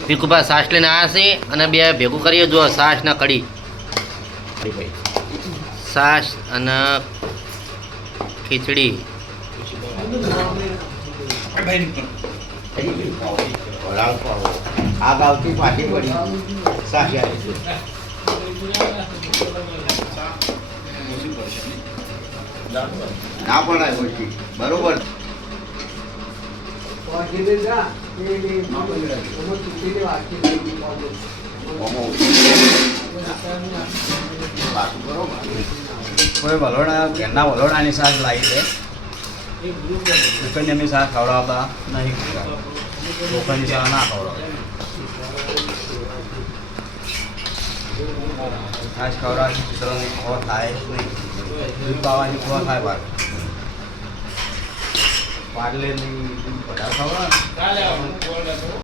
ભીખુભા સાસ લઈને આવ્યા છે અને બે ભેગું કરીએ જો સાસ ના કઢી સાસ અને ખીચડી આ ગાવથી પાછી પડી સાસ ના પડાય ઓછી બરોબર કોઈ વલોણા ઘરના વલોણાની શાક લાવી છે લોકોની શાક ખવડાવતા નહીં લોકોની શાક ના ખવડાવતા છાશ ખવડાવવાથી કૂતરાની ખોવા થાય નહીં દૂધ પાવાની ખોવા થાય પાડલે નહીં બધા ખવડાવે